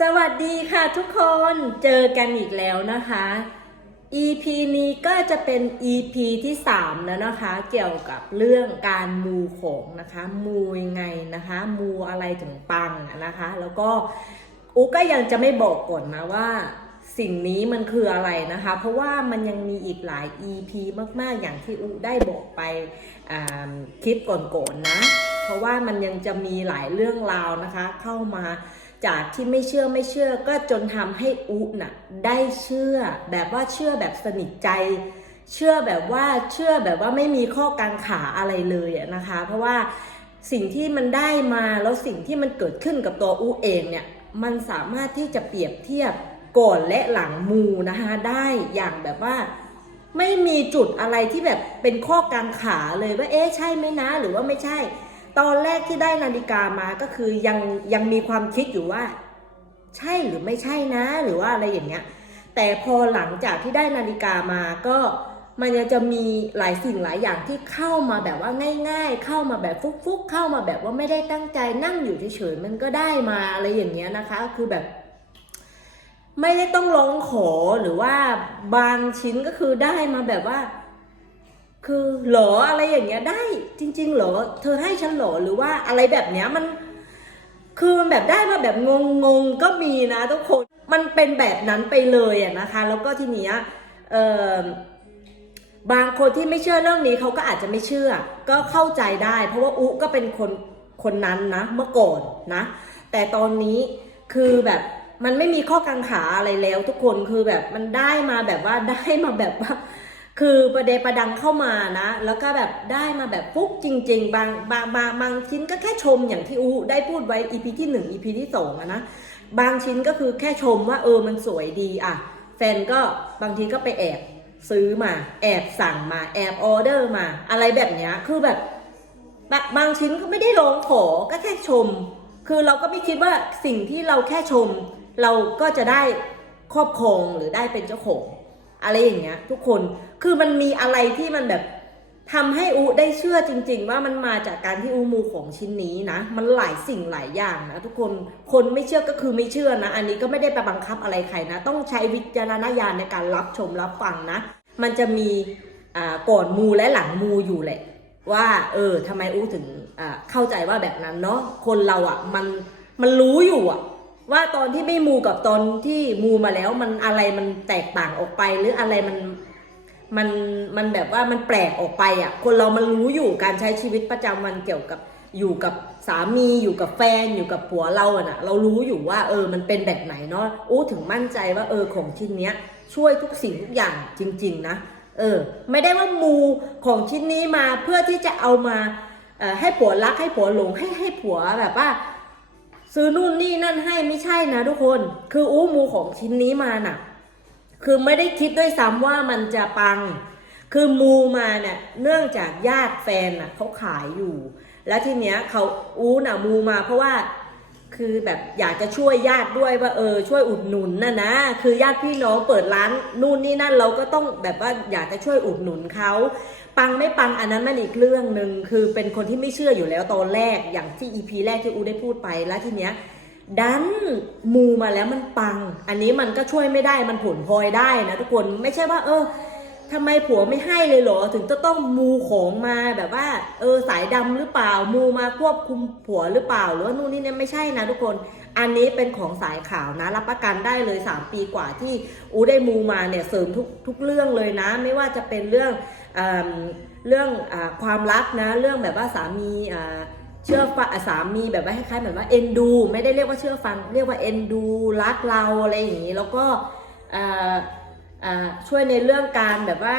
สวัสดีค่ะทุกคนเจอกันอีกแล้วนะคะ EP นี้ก็จะเป็น EP ที่ 3 แล้วนะคะ เกี่ยวกับเรื่องการมูของนะคะมูยังไงนะคะ มูอะไรถึงปังนะคะ แล้วก็อุก็ยังจะไม่บอกก่อนนะว่าสิ่งนี้มันคืออะไรนะคะ เพราะว่ามันยังมีอีกหลาย EP มาก ๆ อย่างที่อุได้บอกไปคลิปก่อนๆนะเพราะว่ามันยังจะมีหลายเรื่องราวนะคะ เข้ามา จากที่ไม่เชื่อไม่เชื่อก็จนทำให้อุน่ะได้เชื่อแบบว่าเชื่อแบบสนิทใจ เชื่อแบบว่าเชื่อแบบว่าไม่มีข้อกังขาอะไรเลยนะคะ เพราะว่าสิ่งที่มันได้มาแล้วสิ่งที่มันเกิดขึ้นกับตัวอุเองเนี่ยมันสามารถที่จะเปรียบเทียบก่อนและหลังมูนะคะได้อย่างแบบว่าไม่มีจุดอะไรที่แบบเป็นข้อกังขาเลยว่าเอ๊ะใช่ไหมนะหรือว่าไม่ใช่ ตอนแรกที่ได้นาฬิกามาก็คือยังยังมีความคิดอยู่ว่า ใช่หรือไม่ใช่นะ หรือว่าอะไรอย่างเงี้ย แต่พอหลังจากที่ได้นาฬิกามาก็มันจะมีหลายสิ่งหลายอย่างที่เข้ามาแบบว่าง่าย ๆ เข้ามาแบบฟุกๆ เข้ามาแบบว่าไม่ได้ตั้งใจนั่งอยู่เฉยๆมันก็ได้มาอะไรอย่างเงี้ยนะคะ คือแบบ ไม่ได้ต้องร้องขอหรือว่าบางชิ้นก็คือได้มาแบบว่า คือหรออะไรอย่างเงี้ยได้จริง ๆ หรอ เธอให้ฉันหรอหรือว่าอะไรแบบเนี้ยมัน คือมันแบบได้มาแบบงงๆก็มีนะทุกคนมันเป็นแบบนั้นไปเลยอะนะคะ แล้วก็ทีเนี้ยเออบางคนที่ไม่เชื่อเรื่องนี้เขาก็อาจจะไม่เชื่อ ก็เข้าใจได้ เพราะว่าอุก็เป็นคนคนนั้นนะเมื่อก่อนนะ แต่ตอนนี้คือแบบมันไม่มีข้อกังขาอะไรแล้ว ทุกคนคือแบบมันได้มาแบบว่าได้มาแบบว่า คือประเดประดังเข้ามานะ แล้วก็แบบได้มาแบบปุ๊บจริง ๆ บางบางบางบางชิ้นก็แค่ชมอย่างที่อูได้พูดไว้ EP ที่ 1 EP ที่2อะนะ บางชิ้นก็คือแค่ชมว่าเออมันสวยดีอะ แฟนก็บางทีก็ไปแอบซื้อมาแอบสั่งมาแอบออเดอร์มา อะไรแบบเนี้ยคือแบบบะบางชิ้นก็ไม่ได้ร้องขอก็แค่ชม คือเราก็ไม่คิดว่าสิ่งที่เราแค่ชม เราก็จะได้ครอบครองหรือได้เป็นเจ้าของ อะไรอย่างเงี้ย ทุกคนคือมันมีอะไรที่มันแบบทำให้อูได้เชื่อจริง ๆ ว่ามันมาจากการที่อูมูของชิ้นนี้นะ มันหลายสิ่งหลายอย่างนะทุกคนคนไม่เชื่อก็คือไม่เชื่อนะ อันนี้ก็ไม่ได้ไปบังคับอะไรใครนะ ต้องใช้วิจารณญาณในการรับชมรับฟังนะ มันจะมีอ่าก่อนมูและหลังมูอยู่แหละ ว่าเออทำไมอูถึงอ่าเข้าใจว่าแบบนั้นเนาะคนเราอะ่ะมันมันรู้อยู่อะ ว่าตอนที่ไม่มูกับตอนที่มูมาแล้วมันอะไรมันแตกต่างออกไป หรืออะไรมันมันมันแบบว่ามันแปลกออกไปอะ่ะ คนเรามันรู้อยู่การใช้ชีวิตประจำวันเกี่ยวกับอยู่กับสามีอยู่กับแฟนอยู่กับผัวเราอะนะเรารู้อยู่ว่าเออมันเป็นแบบไหนเนาะอู้ถึงมั่นใจว่าเออของชิ้นเนี้ยช่วยทุกสิ่งทุกอย่างจริง ๆ นะ เออ ไม่ได้ว่ามูของชิ้นนี้มาเพื่อที่จะเอามาเอ่อให้ผัวรักให้ผัวหลงให้ให้ผัวแบบว่า ซื้อนู่นนี่นั่นให้ไม่ใช่นะทุกคน คืออู้มูของชิ้นนี้มาน่ะ คือไม่ได้คิดด้วยซ้ำว่ามันจะปัง คือมูมาเนี่ยเนื่องจากญาติแฟนน่ะเขาขายอยู่ แล้วทีเนี้ยเขาอู้น่ะมูมาเพราะว่าคือแบบอยากจะช่วยญาติด้วยว่าเออช่วยอุดหนุนนะนะคือญาติพี่น้องเปิดร้านนู่นนี่นั่นเราก็ต้องแบบว่าอยากจะช่วยอุดหนุนเขา ปังไม่ปังอันนั้นมันอีกเรื่องหนึ่งคือเป็นคนที่ไม่เชื่ออยู่แล้วตอนแรกอย่างที่อีพีแรกที่อูได้พูดไปแล้วทีเนี้ยดันมูมาแล้วมันปัง อันนี้มันก็ช่วยไม่ได้มันผลพลอยได้นะทุกคนไม่ใช่ว่า เออทำไมผัวไม่ให้เลยเหรอถึงจะต้องมูของมาแบบว่า เออสายดำหรือเปล่ามูมาควบคุมผัวหรือเปล่า หรือว่านู่นนี่เนี่ยไม่ใช่นะทุกคน อันนี้เป็นของสายขาวนะ รับประกันได้เลย 3 ปีกว่าที่อูได้มูมาเนี่ยเสริมทุกทุกเรื่องเลยนะ ไม่ว่าจะเป็นเรื่อง เรื่องอความรักนะเรื่องแบบว่าสามีเชื่อฟังสามีแบบว่าคล้ายๆแบบว่าเอ็นดู ไม่ได้เรียกว่าเชื่อฟัง เรียกว่าเอ็นดูรักเราอะไรอย่างนี้แล้วก็ช่วยในเรื่องการแบบว่า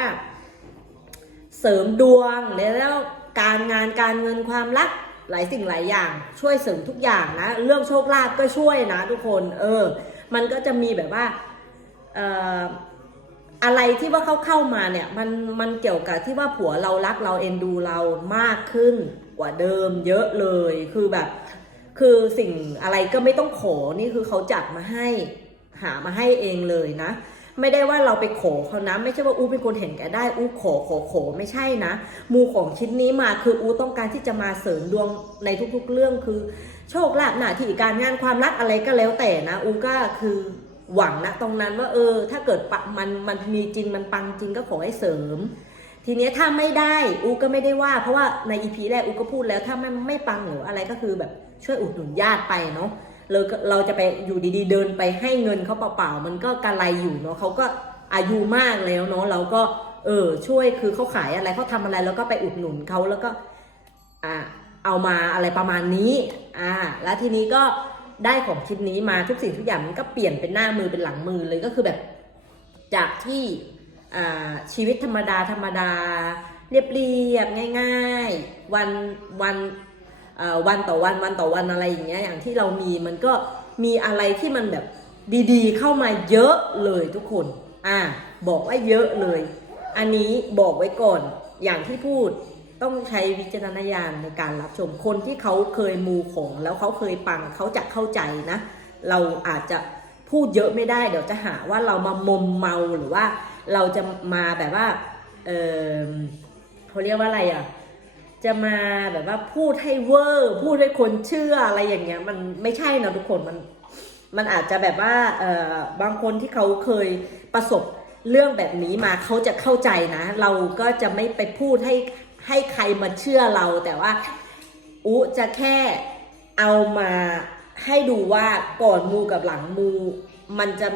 เสริมดวงแล้วการงานการเงินความรักหลายสิ่งหลายอย่าง ช่วยเสริมทุกอย่างนะ เรื่องโชคลาภก็ช่วยนะทุกคน เออ มันก็จะมีแบบว่า อะไรที่ว่าเขาเข้ามาเนี่ยมันมันเกี่ยวกับที่ว่าผัวเรารักเราเอ็นดูเรามากขึ้นกว่าเดิมเยอะเลยคือแบบ คือสิ่งอะไรก็ไม่ต้องขอนี่คือเขาจัดมาให้หามาให้เองเลยนะ ไม่ได้ว่าเราไปขอเขานะ ไม่ใช่ว่าอูเป็นคนเห็นแก่ได้อูขอขอขอไม่ใช่นะมูของชิ้นนี้มาคืออูต้องการที่จะมาเสริมดวงในทุกๆเรื่องคือ โชคลาภหน้าที่การงานความรักอะไรก็แล้วแต่นะอูก็คือ หวังนะตรงนั้นว่าเออ ถ้าเกิดปะมันมันมีจริงมันปังจริงก็ขอให้เสริม ทีเนี้ยถ้าไม่ได้อูก็ไม่ได้ว่า เพราะว่าในอีพีแรกอูก็พูดแล้วถ้าไม่ไม่ปังหรืออะไรก็คือแบบช่วยอุดหนุนญาติไปเนาะเราเราจะไปอยู่ดีๆ เดินไปให้เงินเขาเปล่าๆมันก็กระไรอยู่เนาะเขาก็อายุมากแล้วเนาะเราก็เออช่วยคือเขาขายอะไรเขาทำอะไรแล้วก็ไปอุดหนุนเขาแล้วก็อ่าเอามาอะไรประมาณนี้อ่าแล้วทีนี้ก็ ได้ของชิ้นนี้มาทุกสิ่งทุกอย่างมันก็เปลี่ยนเป็นหน้ามือเป็นหลังมือเลยก็คือแบบจากที่ชีวิตธรรมดาธรรมดา เรียบเรียบง่ายๆ วันวันวันต่อวันวันต่อวันอะไรอย่างเงี้ยอย่างที่เรามีมันก็มีอะไรที่มันแบบดีๆ เข้ามาเยอะเลยทุกคนอ่าบอกว่าเยอะเลย อันนี้บอกไว้ก่อนอย่างที่พูด ต้องใช้วิจารณญาณในการรับชมคนที่เขาเคยมูของแล้วเขาเคยปังเขาจะเข้าใจนะ เราอาจจะพูดเยอะไม่ได้ เดี๋ยวจะหาว่าเรามามอมเมาหรือว่าเราจะมาแบบว่าเออเขาเรียกว่าอะไรอะจะมาแบบว่าพูดให้เวอร์พูดให้คนเชื่ออะไรอย่างเงี้ยมันไม่ใช่นะทุกคนมันมันอาจจะแบบว่าเออบางคนที่เขาเคยประสบเรื่องแบบนี้มาเขาจะเข้าใจนะ เราก็จะไม่ไปพูดให้ ให้ใครมาเชื่อเราแต่ว่าอุจะแค่เอามาให้ดูว่าก่อนมูกับหลังมู มันจะ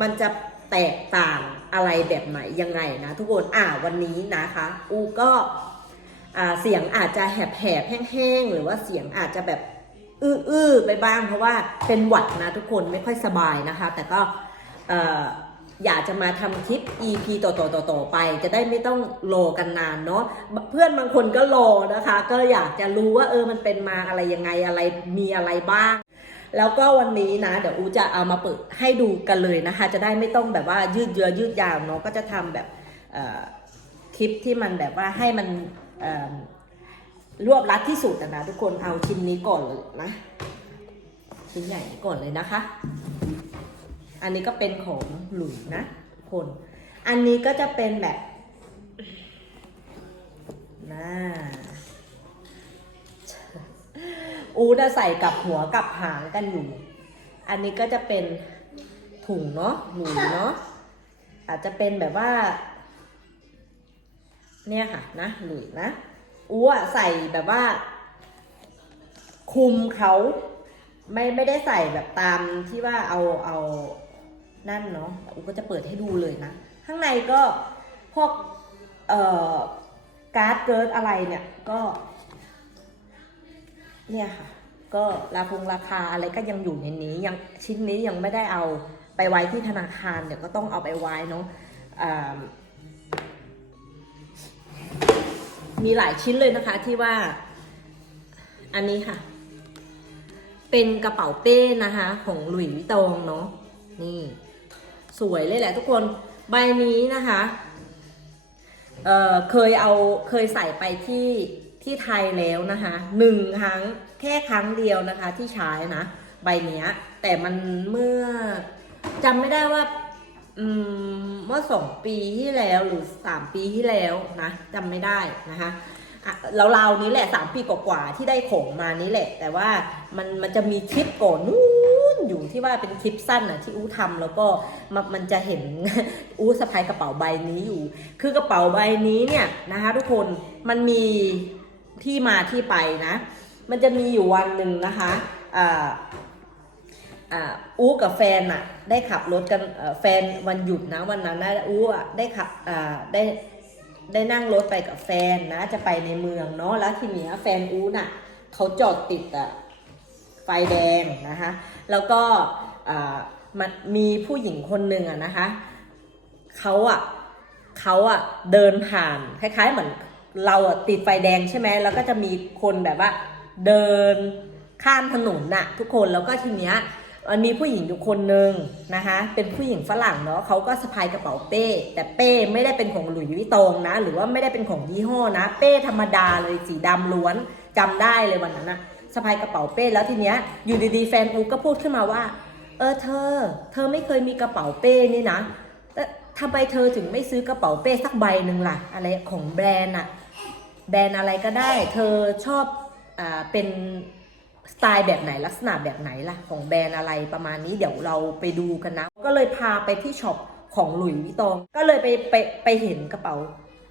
มันจะแตกต่างอะไรแบบไหนยังไงนะทุกคนอ่าวันนี้นะคะ อูก็อ่าเสียงอาจจะแหบๆแห้งๆ หรือว่าเสียงอาจจะแบบอื้อๆไปบ้างเพราะว่าเป็นหวัดนะทุกคนไม่ค่อยสบายนะคะ แต่ก็ อยากจะมาทำคลิป EP ต่อๆต่อๆไป จะได้ไม่ต้องรอกันนานเนาะเพื่อนบางคนก็รอนะคะ ก็อยากจะรู้ว่าเออมันเป็นมาอะไรยังไงอะไรมีอะไรบ้าง แล้วก็วันนี้นะ เดี๋ยวอูจะเอามาเปิดให้ดูกันเลยนะคะ จะได้ไม่ต้องแบบว่ายืดเยื้อยืดยาวเนาะก็จะทำแบบคลิปที่มันแบบว่าให้มันรวบรัดที่สุดนะทุกคนเอาชิ้นนี้ก่อนเลยนะชิ้นใหญ่นี้ก่อนเลยนะคะ อันนี้ก็เป็นของหลุยนะคน อันนี้ก็จะเป็นแบบน่าอูจะใส่กับหัวกับหางกันอยู่ อันนี้ก็จะเป็นถุงเนาะหลุยเนาะ อาจจะเป็นแบบว่า เนี่ยค่ะนะหลุยนะอูอะใส่แบบว่า คุมเขาไม่ไม่ได้ใส่แบบตามที่ว่าเอาเอา นั่นเนาะอูก็จะเปิดให้ดูเลยนะ ข้างในก็พวกเอ่อการ์ดเกิร์ดอะไรเนี่ยก็เนี่ยค่ะก็ราคงราคาอะไรก็ยังอยู่ในนี้ยังชิ้นนี้ยังไม่ได้เอาไปไว้ที่ธนาคารเดี๋ยวก็ต้องเอาไปไว้เนาะอ่ามีหลายชิ้นเลยนะคะที่ว่า อันนี้ค่ะ เป็นกระเป๋าเป้นะคะ ของหลุยส์วิตองเนาะนี่ สวยเลยแหละทุกคนใบนี้นะคะเเคยเอาเคยใส่ไปที่ที่ไทยแล้วนะคะหนึ่งครั้งแค่ครั้งเดียวนะคะที่ใช้นะใบเนี้ย แต่มันเมื่อจำไม่ได้ว่าเมื่อสองปีที่แล้วหรือสามปีที่แล้วนะจำไม่ได้นะคะอะแล้วเราๆนี้แหละสามปีกว่าๆที่ได้ของมานี้แหละ แต่ว่ามันมันจะมีคลิปก่อนนู้น อยู่ที่ว่าเป็นคลิปสั้นอะที่อู้ทำแล้วก็มันมันจะเห็นอู้สะพายกระเป๋าใบนี้อยู่ คือกระเป๋าใบนี้เนี่ยนะคะทุกคนมันมีที่มาที่ไปนะ มันจะมีอยู่วันหนึ่งนะคะอ่าอู้กับแฟนอะได้ขับรถกันแฟนวันหยุดนะวันนั้นนะอู้อะได้ขับอ่าได้ได้นั่งรถไปกับแฟนนะจะไปในเมืองเนาะแล้วทีเนี้ยแฟนอู้น่ะเขาจอดติดอะ ไฟแดงนะคะแล้วก็มันมีผู้หญิงคนหนึ่งอะนะคะเขาอะเขาอะเดินผ่านคล้ายๆเหมือนเราอะติดไฟแดงใช่ไหมแล้วก็จะมีคนแบบว่าเดินข้ามถนนน่ะทุกคนแล้วก็ทีเนี้ยมันมีผู้หญิงอยู่คนหนึ่งนะคะเป็นผู้หญิงฝรั่งเนาะเขาก็สะพายกระเป๋าเป้ แต่เป้ไม่ได้เป็นของหลุยส์วิตองนะ หรือว่าไม่ได้เป็นของยี่ห้อนะ เป้ธรรมดาเลยสีดำล้วนจำได้เลยวันนั้นนะ สะพายกระเป๋าเป้แล้วทีเนี้ยอยู่ดีๆแฟนอูก็พูดขึ้นมาว่า เออเธอ เธอไม่เคยมีกระเป๋าเป้นี่นะแต่ทำไมเธอถึงไม่ซื้อกระเป๋าเป้สักใบหนึ่งล่ะ อะไรของแบรนด์อะแบรนด์อะไรก็ได้ เธอชอบอ่าเป็นสไตล์แบบไหนลักษณะแบบไหนล่ะ ของแบรนด์อะไรประมาณนี้เดี๋ยวเราไปดูกันนะ ก็เลยพาไปที่ช็อปของหลุยส์วิตอง ก็เลยไปไปไปเห็นกระเป๋า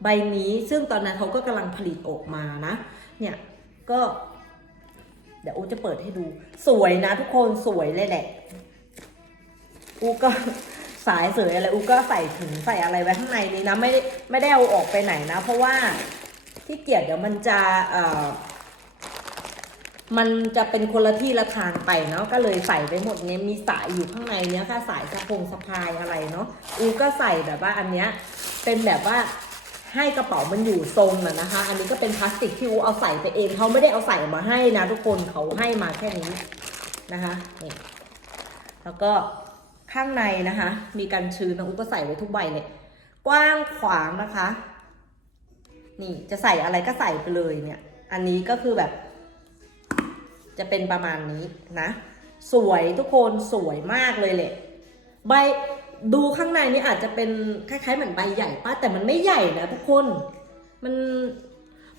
ใบนี้ ซึ่งตอนนั้นเขาก็กำลังผลิตออกมานะ เนี่ยก็ เดี๋ยวอูจะเปิดให้ดู สวยนะทุกคนสวยเลยแหละ อูก็สายเสยอะไรอูก็ใส่ถุงใส่อะไรไว้ข้างในนี้นะไม่ไม่ได้เอาออกไปไหนนะ เพราะว่าที่เกียจเดี๋ยวมันจะเอ่อมันจะเป็นคนละที่ละทางไปเนาะก็เลยใส่ไปหมดเนี้ยมีสายอยู่ข้างในเนี้ยค่ะสายสะพงสะพายอะไรเนาะอูก็ใส่แบบว่าอันเนี้ยเป็นแบบว่า ให้กระเป๋ามันอยู่ทรงอะนะคะ อันนี้ก็เป็นพลาสติกที่อูเอาใส่ไปเองเขาไม่ได้เอาใส่มาให้นะทุกคนเขาให้มาแค่นี้นะคะนี่แล้วก็ข้างในนะคะ มีกันชื้นนะอูก็ใส่ไว้ทุกใบเลย กว้างขวางนะคะ นี่จะใส่อะไรก็ใส่ไปเลยเนี่ย อันนี้ก็คือแบบ จะเป็นประมาณนี้นะ สวยทุกคนสวยมากเลยแหละใบ ดูข้างในนี่อาจจะเป็นคล้ายๆเหมือนใบใหญ่ป้าแต่มันไม่ใหญ่นะทุกคน มัน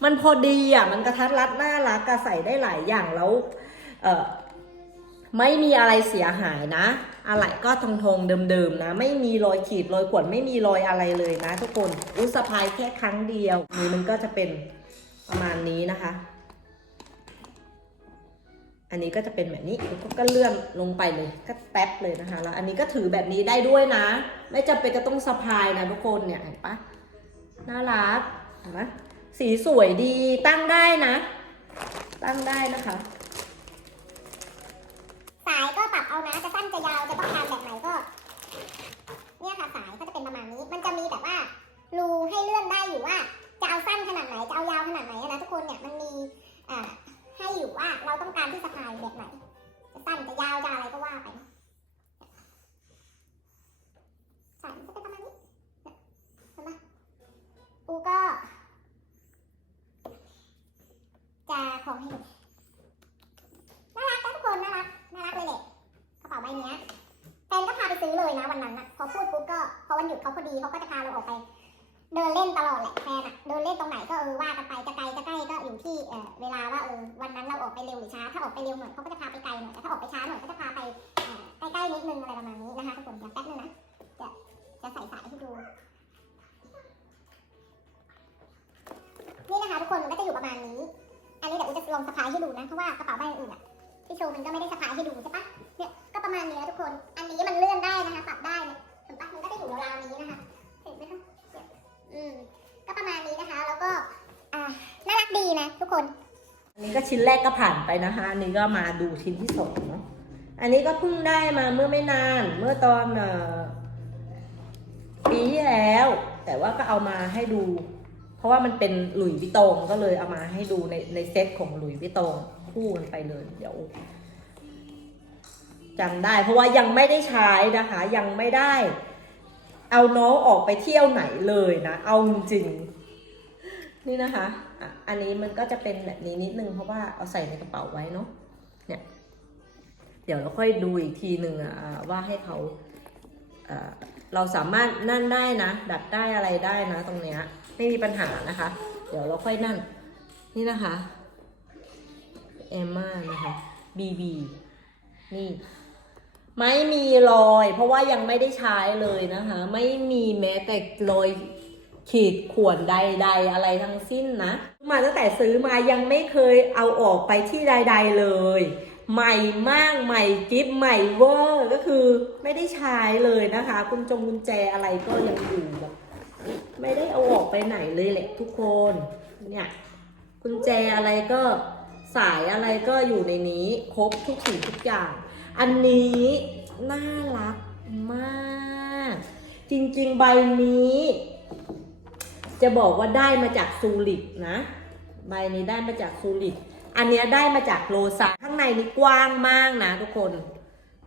มันพอดีอะมันกระทัดรัดน่ารักกะใส่ได้หลายอย่างแล้วเออไม่มีอะไรเสียหายนะ อะไรก็ทองทงๆเดิมๆนะ ไม่มีรอยขีดรอยข่วนไม่มีรอยอะไรเลยนะ ทุกคน อุยสะพายแค่ครั้งเดียวนี่มันก็จะเป็นประมาณนี้นะคะ อันนี้ก็จะเป็นแบบนี้แล้วก็เลื่อนลงไปเลยก็แป๊บเลยนะคะแล้วอันนี้ก็ถือแบบนี้ได้ด้วยนะ ไม่จำเป็นจะต้องสะพายนะทุกคนเนี่ยเห็นปะน่ารักเห็นไหมสีสวยดีตั้งได้นะ ตั้งได้นะคะ สายก็ปรับเอานะจะสั้นจะยาวจะต้องการแบบไหนก็ เนี่ยค่ะสายก็จะเป็นประมาณนี้ มันจะมีแบบว่ารูให้เลื่อนได้อยู่ว่าจะเอาสั้นขนาดไหนจะเอายาวขนาดไหนนะทุกคนเนี่ยมันมีอ่า ให้อยู่ว่าเราต้องการที่สะพายแบบไหน จะสั้นจะยาวจะอะไรก็ว่าไปสายมันจะเป็นประมาณนี้เนี่ยเห็นปะปูก็ จะของให้น่ารักทุกคนน่ารักน่ารักเลยแหละกระเป๋าใบเนี้ยแฟนก็พาไปซื้อเลยนะวันนั้นนะพอพูดปุ๊บก็พอวันหยุดเขาพอดีเขาก็จะพาเราออกไป เดินเล่นตลอดแหละแฟนอะเดินเล่นตรงไหนก็เออว่ากันไปจะไกลจะใกล้ก็อยู่ที่เออเวลาว่าเออวันนั้นเราออกไปเร็วหรือช้า ถ้าออกไปเร็วหน่อยเขาก็จะพาไปไกลหน่อยแต่ถ้าออกไปช้าหน่อยก็จะพาไปเออใกล้ๆนิดนึงอะไรประมาณนี้นะคะทุกคนเดี๋ยวแป๊บนึงนะจะจะใส่สายให้ดูนี่นะคะทุกคนมันก็จะอยู่ประมาณนี้ อันนี้เดี๋ยวอูจะลองสะพายให้ดูนะเพราะว่ากระเป๋าใบอื่นอะที่โชว์มันก็ไม่ได้สะพายให้ดูใช่ปะเนี่ยก็ประมาณนี้นะทุกคน อันนี้มันเลื่อนได้นะคะปรับได้เนี่ยเห็นปะมันก็จะอยู่ราวๆนี้นะคะ อืมก็ประมาณนี้นะคะ แล้วก็อ่าน่ารักดีนะทุกคน อันนี้ก็ชิ้นแรกก็ผ่านไปนะคะ อันนี้ก็มาดูชิ้นที่สองเนาะ อันนี้ก็เพิ่งได้มาเมื่อไม่นาน เมื่อตอนเอ่อปีที่แล้ว แต่ว่าก็เอามาให้ดู เพราะว่ามันเป็นหลุยส์วิตองก็เลยเอามาให้ดูในในเซตของหลุยส์วิตองคู่กันไปเลย เดี๋ยวจำได้ เพราะว่ายังไม่ได้ใช้นะคะ ยังไม่ได้ เอาน้องออกไปเที่ยวไหนเลยนะ เอาจริงนี่นะคะอะอันนี้มันก็จะเป็นแบบนี้นิดนึงเพราะว่าเอาใส่ในกระเป๋าไว้เนาะ เนี่ย เดี๋ยวเราค่อยดูอีกทีหนึ่งอะอ่าว่าให้เขาอ่อเราสามารถนั่นได้นะ ดัดได้อะไรได้นะตรงเนี้ยไม่มีปัญหานะคะ เดี๋ยวเราค่อยนั่น นี่นะคะเอมมานะคะบีบีนี่ ไม่มีรอย เพราะว่ายังไม่ได้ใช้เลยนะคะ ไม่มีแม้แต่รอยขีดข่วนใด ๆ อะไรทั้งสิ้นนะ มาตั้งแต่ซื้อมายังไม่เคยเอาออกไปที่ใด ๆเลย ใหม่มากใหม่กิฟใหม่เวอร์ก็คือไม่ได้ใช้เลยนะคะกุญจงกุญแจอะไรก็ยังอยู่แบบไม่ได้เอาออกไปไหนเลยแหละทุกคนเนี่ยกุญแจอะไรก็สายอะไรก็อยู่ในนี้ครบทุกสิ่งทุกอย่าง อันนี้น่ารักมาก จริงๆใบนี้ จะบอกว่าได้มาจากซูริกนะ ใบนี้ได้มาจากซูริกอันเนี้ยได้มาจากโลซาข้างในนี่กว้างมากนะทุกคน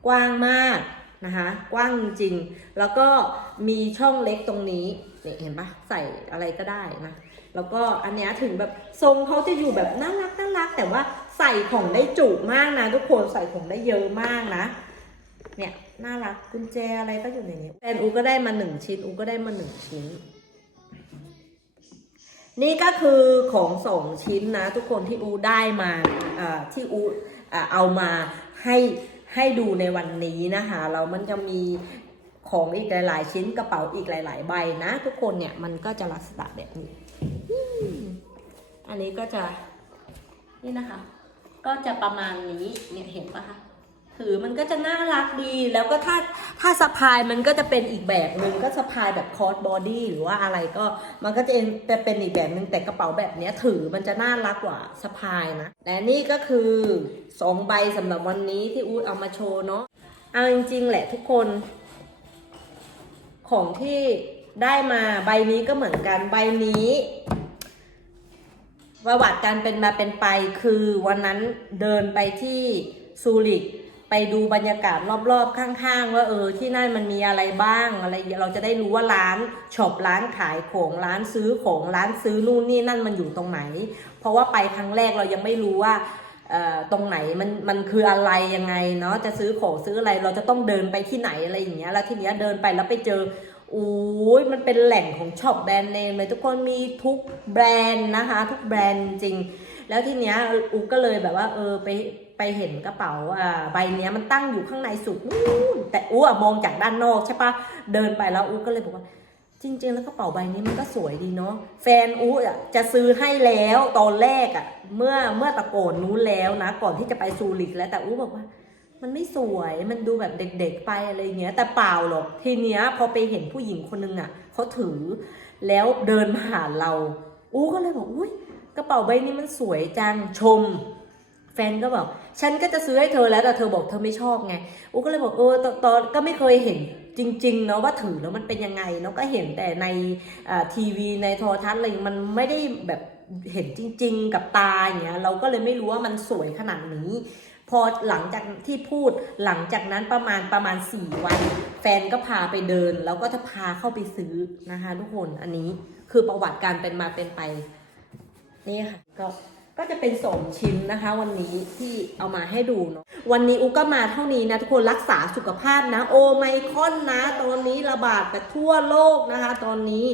กว้างมากนะคะกว้างจริง แล้วก็มีช่องเล็กตรงนี้เนี่ยเห็นปะใส่อะไรก็ได้นะ แล้วก็อันเนี้ยถึงแบบทรงเขาจะอยู่แบบน่ารักน่ารัก แต่ว่า ใส่ของได้จุมากนะทุกคนใส่ของได้เยอะมากนะ เนี่ยน่ารักกุญแจอะไรก็อยู่ในนี้แฟนอูก็ได้มาหนึ่งชิ้นอูก็ได้มาหนึ่งชิ้น นี่ก็คือของสองชิ้นนะทุกคนที่อูได้มาอ่าที่อูอ่าเอามาให้ให้ดูในวันนี้นะคะแล้วมันจะมีของอีกหลาย ๆ ชิ้นกระเป๋าอีกหลาย ๆ ใบนะ ทุกคนเนี่ยมันก็จะลักษณะแบบนี้ อันนี้ก็จะนี่นะคะ ก็จะประมาณนี้เนี่ยเห็นปะคะถือมันก็จะน่ารักดีแล้วก็ถ้าถ้าสะพายมันก็จะเป็นอีกแบบหนึ่งก็สะพายแบบคอร์สบอดี้หรือว่าอะไรก็มันก็จะเป็นเป็นอีกแบบหนึ่งแต่กระเป๋าแบบเนี้ยถือมันจะน่ารักกว่าสะพายนะและนี่ก็คือสองใบสำหรับวันนี้ที่อูดเอามาโชว์เนาะเอาจริงๆแหละทุกคน ของที่ได้มาใบนี้ก็เหมือนกันใบนี้ ประวัติการเป็นมาเป็นไปคือวันนั้นเดินไปที่ซูริกไปดูบรรยากาศรอบๆ ข้างๆ ว่าเออที่นั่นมันมีอะไรบ้างอะไรเราจะได้รู้ว่าร้านช็อปร้านขายของร้านซื้อของร้านซื้อนู่นนี่นั่นมันอยู่ตรงไหน เพราะว่าไปครั้งแรกเรายังไม่รู้ว่าเออตรงไหนมันมันคืออะไรยังไงเนาะจะซื้อของซื้ออะไรเราจะต้องเดินไปที่ไหนอะไรอย่างเงี้ยแล้วทีเนี้ยเดินไปแล้วไปเจอ อุ้ยมันเป็นแหล่งของช็อปแบรนด์เนมเลยทุกคนมีทุกแบรนด์นะคะ ทุกแบรนด์จริง แล้วทีเนี้ยอูก็เลยแบบว่า เออไปไปเห็นกระเป๋าอ่าใบเนี้ยมันตั้งอยู่ข้างในสุดนู่นแต่อูอะมองจากด้านนอกใช่ปะเดินไปแล้วอูก็เลยบอกว่า จริง ๆ แล้วกระเป๋าใบนี้มันก็สวยดีเนาะแฟนอูอะจะซื้อให้แล้วตอนแรกอะเมื่อเมื่อตะโกนนู้นแล้วนะ ก่อนที่จะไปซูริกแล้วแต่อูบอกว่า มันไม่สวยมันดูแบบเด็กๆไปอะไรเงี้ย แต่เปล่าหรอกทีเนี้ยพอไปเห็นผู้หญิงคนนึงอะเขาถือแล้วเดินมาหาเราอูก็เลยบอกอุ้ยกระเป๋าใบนี้มันสวยจังชม แฟนก็บอก ฉันก็จะซื้อให้เธอแล้วแต่เธอบอกเธอไม่ชอบไงอูก็เลยบอกเออตอนก็ไม่เคยเห็นจริงๆเนาะว่าถือแล้วมันเป็นยังไงเนาะก็เห็นแต่ในทีวีในโทรทัศน์อะไรมันไม่ได้แบบเห็นจริง ๆ กับตาอย่างเงี้ยเราก็เลยไม่รู้ว่ามันสวยขนาดนี้ พอหลังจากที่พูดหลังจากนั้นประมาณประมาณ 4 วัน แฟนก็พาไปเดิน แล้วก็จะพาเข้าไปซื้อนะคะทุกคนอันนี้คือประวัติการเป็นมาเป็นไปนี่ค่ะก็ก็จะเป็นสองชิ้นนะคะ วันนี้ที่เอามาให้ดูเนาะวันนี้อุก็มาเท่านี้นะทุกคนรักษาสุขภาพนะ โอไมคอนนะ ตอนนี้ระบาดไปทั่วโลกนะคะ ตอนนี้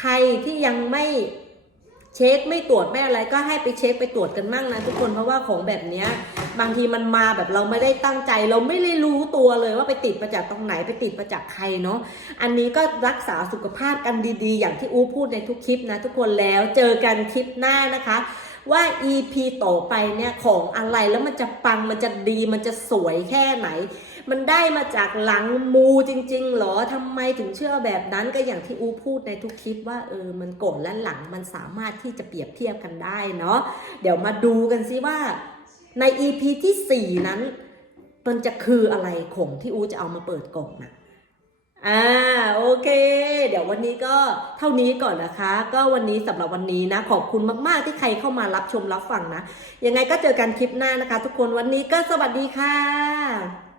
ใครที่ยังไม่ เช็คไม่ตรวจไม่อะไรก็ให้ไปเช็คไปตรวจกันมั่งนะทุกคนเพราะว่าของแบบเนี้ยบางทีมันมาแบบเราไม่ได้ตั้งใจ เราไม่ได้รู้ตัวเลยว่าไปติดมาจากตรงไหนไปติดมาจากใครเนาะอันนี้ก็รักษาสุขภาพกันดีๆ อย่างที่อูพูดในทุกคลิปนะทุกคนแล้วเจอกันคลิปหน้านะคะ ว่า EP ต่อไปเนี่ยของอะไรแล้วมันจะปังมันจะดีมันจะสวยแค่ไหน มันได้มาจากหลังมูจริงๆหรอทำไมถึงเชื่อแบบนั้นก็อย่างที่อูพูดในทุกคลิปว่าเออมันก่อนและหลังมันสามารถที่จะเปรียบเทียบกันได้เนาะเดี๋ยวมาดูกันซิว่าใน EP ที่ 4 นั้น มันจะคืออะไรของที่อูจะเอามาเปิดกล่องนะ อ่าโอเค เดี๋ยววันนี้ก็เท่านี้ก่อนนะคะ ก็วันนี้สำหรับวันนี้นะ ขอบคุณมาก ๆ ที่ใครเข้ามารับชมรับฟังนะ ยังไงก็เจอกันคลิปหน้านะคะ ทุกคนวันนี้ก็สวัสดีค่ะ